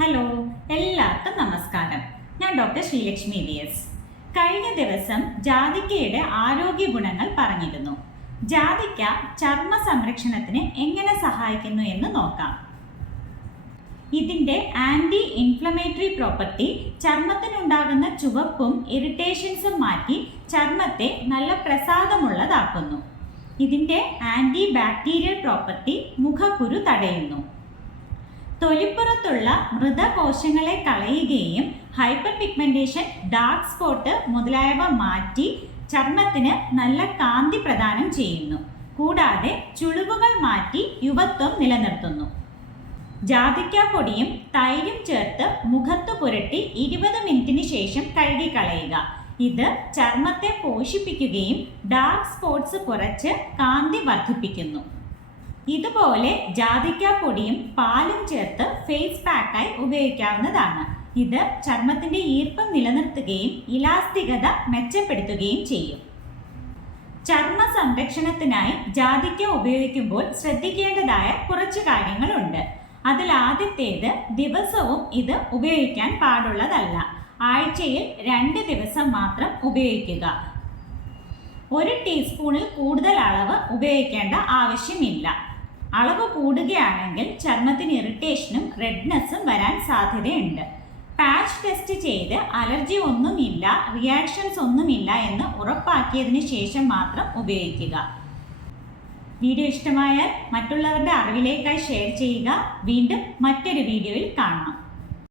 Hello എല്ലാവർക്കും നമസ്കാരം. ഞാൻ ഡോക്ടർ ശ്രീലക്ഷ്മി വി എസ് കഴിഞ്ഞ ദിവസം ജാതിക്കയുടെ ആരോഗ്യ ഗുണങ്ങൾ പറഞ്ഞിരുന്നു. ജാതിക്ക ചർമ്മ സംരക്ഷണത്തിന് എങ്ങനെ സഹായിക്കുന്നു എന്ന് നോക്കാം. ഇതിന്റെ ആന്റി ഇൻഫ്ലമേറ്ററി പ്രോപ്പർട്ടി ചർമ്മത്തിനുണ്ടാകുന്ന ചുവപ്പും ഇറിറ്റേഷൻസും മാറ്റി ചർമ്മത്തെ നല്ല പ്രസാദമുള്ളതാക്കുന്നു. ഇതിന്റെ ആന്റി ബാക്ടീരിയൽ പ്രോപ്പർട്ടി മുഖക്കുരു തടയുന്നു. തൊലിപ്പുറത്തുള്ള മൃതകോശങ്ങളെ കളയുകയും ഹൈപ്പർ പിഗ്മെന്റേഷൻ ഡാർക്ക് സ്പോട്ട് മുതലായവ മാറ്റി ചർമ്മത്തിന് നല്ല കാന്തി പ്രദാനം ചെയ്യുന്നു. കൂടാതെ ചുളിവുകൾ മാറ്റി യുവത്വം നിലനിർത്തുന്നു. ജാതിക്കാപ്പൊടിയും തൈരും ചേർത്ത് മുഖത്ത് പുരട്ടി ഇരുപത് മിനിറ്റിന് ശേഷം കഴുകിക്കളയുക ഇത് ചർമ്മത്തെ പോഷിപ്പിക്കുകയും ഡാർക്ക് സ്പോട്ട്സ് കുറച്ച് കാന്തി വർദ്ധിപ്പിക്കുന്നു. ഇതുപോലെ ജാതിക്കാപ്പൊടിയും പാലും ചേർത്ത് ഫേസ് പാക്കായി ഉപയോഗിക്കാവുന്നതാണ്. ഇത് ചർമ്മത്തിന്റെ ഈർപ്പം നിലനിർത്തുകയും ഇലാസ്തികത മെച്ചപ്പെടുത്തുകയും ചെയ്യും. ചർമ്മ സംരക്ഷണത്തിനായി ജാതിക്ക ഉപയോഗിക്കുമ്പോൾ ശ്രദ്ധിക്കേണ്ടതായ കുറച്ച് കാര്യങ്ങളുണ്ട്. അതിൽ ആദ്യത്തേത് ദിവസവും ഇത് ഉപയോഗിക്കാൻ പാടുള്ളതല്ല. ആഴ്ചയിൽ രണ്ട് ദിവസം മാത്രം ഉപയോഗിക്കുക. ഒരു ടീസ്പൂണിൽ കൂടുതൽ അളവ് ഉപയോഗിക്കേണ്ട ആവശ്യമില്ല. അളവ് കൂടുകയാണെങ്കിൽ ചർമ്മത്തിന് ഇറിറ്റേഷനും റെഡ്നെസ്സും വരാൻ സാധ്യതയുണ്ട്. പാച്ച് ടെസ്റ്റ് ചെയ്ത് അലർജി ഒന്നുമില്ല റിയാക്ഷൻസ് ഒന്നുമില്ല എന്ന് ഉറപ്പാക്കിയതിന് ശേഷം മാത്രം ഉപയോഗിക്കുക. വീഡിയോ ഇഷ്ടമായാൽ മറ്റുള്ളവരുടെ അറിവിലേക്കായി ഷെയർ ചെയ്യുക. വീണ്ടും മറ്റൊരു വീഡിയോയിൽ കാണാം.